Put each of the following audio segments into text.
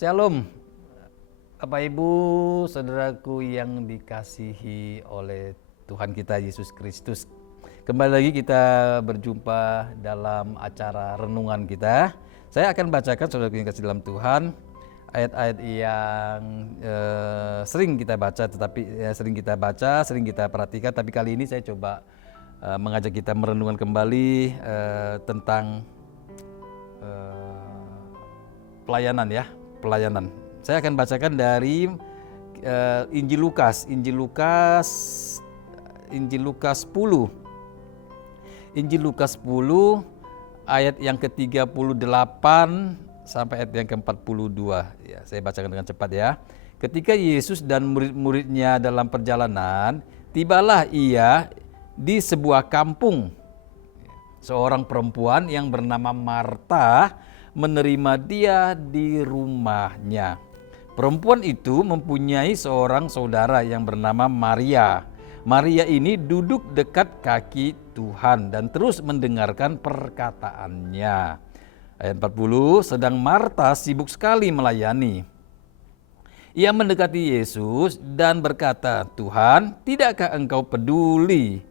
Shalom, Bapak Ibu, saudaraku yang dikasihi oleh Tuhan kita Yesus Kristus. Kembali lagi kita berjumpa dalam acara renungan kita. Saya akan bacakan, saudaraku yang kasih dalam Tuhan, ayat-ayat yang sering kita baca, sering kita perhatikan. Tapi kali ini saya coba mengajak kita merenungkan kembali tentang pelayanan. Saya akan bacakan dari Injil Lukas 10. Injil Lukas 10 ayat yang ke-38 sampai ayat yang ke-42. Ya, saya bacakan dengan cepat ya. Ketika Yesus dan murid-muridnya dalam perjalanan, tibalah ia di sebuah kampung. Seorang perempuan yang bernama Marta menerima dia di rumahnya. Perempuan itu mempunyai seorang saudara yang bernama Maria. Maria ini duduk dekat kaki Tuhan dan terus mendengarkan perkataannya. Ayat 40, sedang Marta sibuk sekali melayani. Ia mendekati Yesus dan berkata, "Tuhan, tidakkah engkau peduli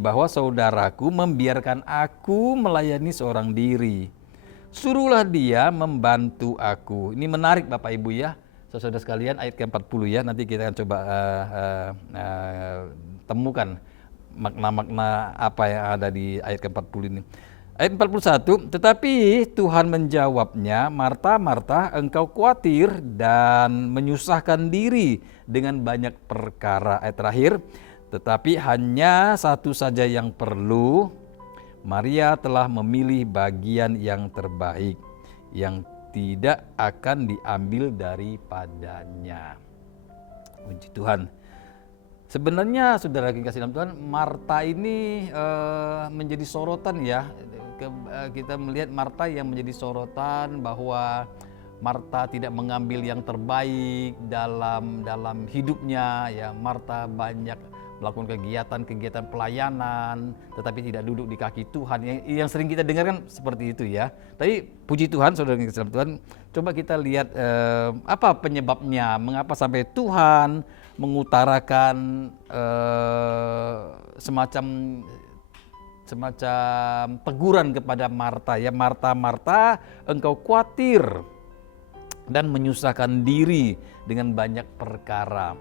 bahwa saudaraku membiarkan aku melayani seorang diri? Suruhlah dia membantu aku." Ini menarik Bapak Ibu ya, saudara sekalian, ayat ke-40 ya. Nanti kita akan coba temukan makna-makna apa yang ada di ayat ke-40 ini. Ayat 41, tetapi Tuhan menjawabnya, "Marta, Marta, engkau khawatir dan menyusahkan diri dengan banyak perkara." Ayat terakhir, tetapi hanya satu saja yang perlu. Maria telah memilih bagian yang terbaik, yang tidak akan diambil daripadanya. Puji Tuhan. Sebenarnya saudara yang kasih dalam Tuhan, Marta ini menjadi sorotan ya. Kita melihat Marta yang menjadi sorotan bahwa Marta tidak mengambil yang terbaik dalam hidupnya ya. Marta banyak melakukan kegiatan pelayanan, tetapi tidak duduk di kaki Tuhan. Yang sering kita dengarkan seperti itu ya. Tapi puji Tuhan, saudara yang kasih Tuhan, coba kita lihat apa penyebabnya, mengapa sampai Tuhan mengutarakan semacam teguran kepada Marta ya. Marta, Marta, engkau khawatir dan menyusahkan diri dengan banyak perkara.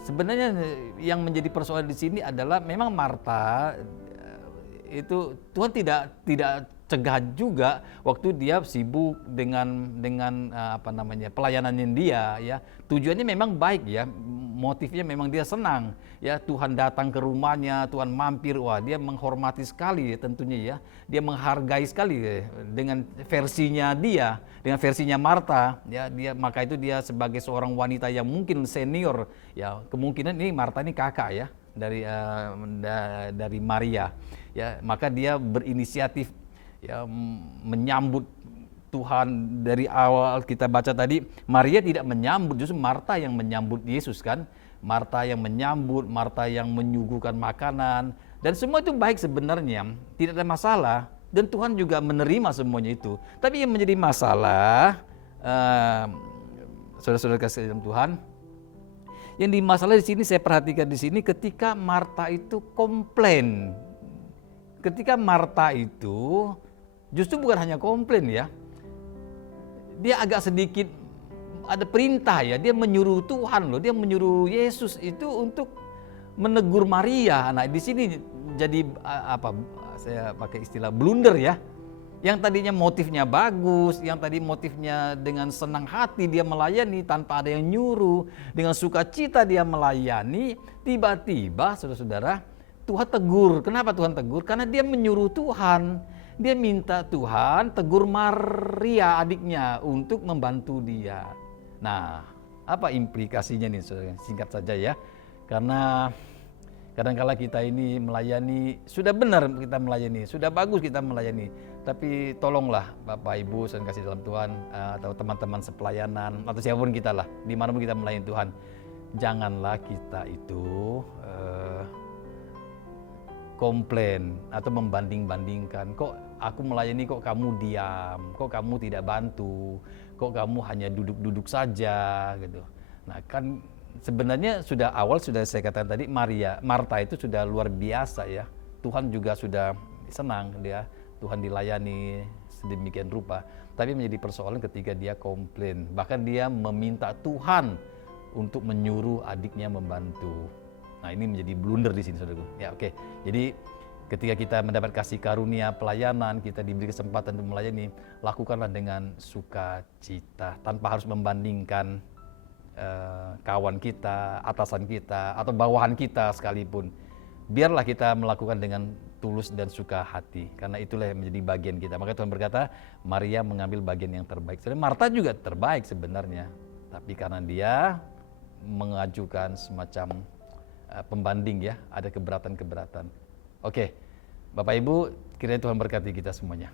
Sebenarnya yang menjadi persoalan di sini adalah memang Marta itu Tuhan tidak cegah juga waktu dia sibuk dengan pelayanannya dia ya. Tujuannya memang baik ya, motifnya memang dia senang ya. Tuhan datang ke rumahnya, Tuhan mampir, wah dia menghormati sekali ya, tentunya ya. Dia menghargai sekali ya, dengan versinya dia, dengan versinya Marta ya. Maka itu dia sebagai seorang wanita yang mungkin senior ya, kemungkinan ini Marta ini kakak ya dari Maria ya. Maka dia berinisiatif ya, menyambut Tuhan. Dari awal kita baca tadi, Maria tidak menyambut, justru Marta yang menyambut Yesus kan. Marta yang menyambut, Marta yang menyuguhkan makanan, dan semua itu baik sebenarnya, tidak ada masalah, dan Tuhan juga menerima semuanya itu. Tapi yang menjadi masalah, saudara-saudara kasih dalam Tuhan, yang dimasalah di sini saya perhatikan di sini ketika Marta itu komplain. Ketika Marta itu justru bukan hanya komplain ya, dia agak sedikit ada perintah ya, dia menyuruh Tuhan loh, dia menyuruh Yesus itu untuk menegur Maria. Nah di sini jadi saya pakai istilah blunder ya. Yang tadinya motifnya bagus, yang tadi motifnya dengan senang hati dia melayani tanpa ada yang nyuruh, dengan sukacita dia melayani, tiba-tiba saudara-saudara Tuhan tegur. Kenapa Tuhan tegur? Karena dia menyuruh Tuhan. Dia minta Tuhan tegur Maria adiknya untuk membantu dia. Nah, apa implikasinya nih? Singkat saja ya. Karena kadang-kala kita ini melayani, sudah benar kita melayani, sudah bagus kita melayani. Tapi tolonglah Bapak Ibu saya kasih dalam Tuhan, atau teman-teman sepelayanan, atau siapapun kita lah, dimanapun kita melayani Tuhan. Janganlah kita itu komplain atau membanding-bandingkan. Kok aku melayani kok kamu diam, kok kamu tidak bantu, kok kamu hanya duduk-duduk saja gitu. Nah kan sebenarnya sudah saya katakan tadi, Marta itu sudah luar biasa ya. Tuhan juga sudah senang dia, Tuhan dilayani sedemikian rupa. Tapi menjadi persoalan ketika dia komplain, bahkan dia meminta Tuhan untuk menyuruh adiknya membantu. Nah ini menjadi blunder di sini saudaraku. Ya oke. Jadi ketika kita mendapat kasih karunia pelayanan, kita diberi kesempatan untuk melayani, lakukanlah dengan sukacita tanpa harus membandingkan kawan kita, atasan kita, atau bawahan kita sekalipun. Biarlah kita melakukan dengan tulus dan suka hati, karena itulah yang menjadi bagian kita. Maka Tuhan berkata, Maria mengambil bagian yang terbaik. Sebenarnya Marta juga terbaik sebenarnya, tapi karena dia mengajukan semacam pembanding ya, ada keberatan-keberatan. Oke, Bapak Ibu, kiranya Tuhan berkati kita semuanya.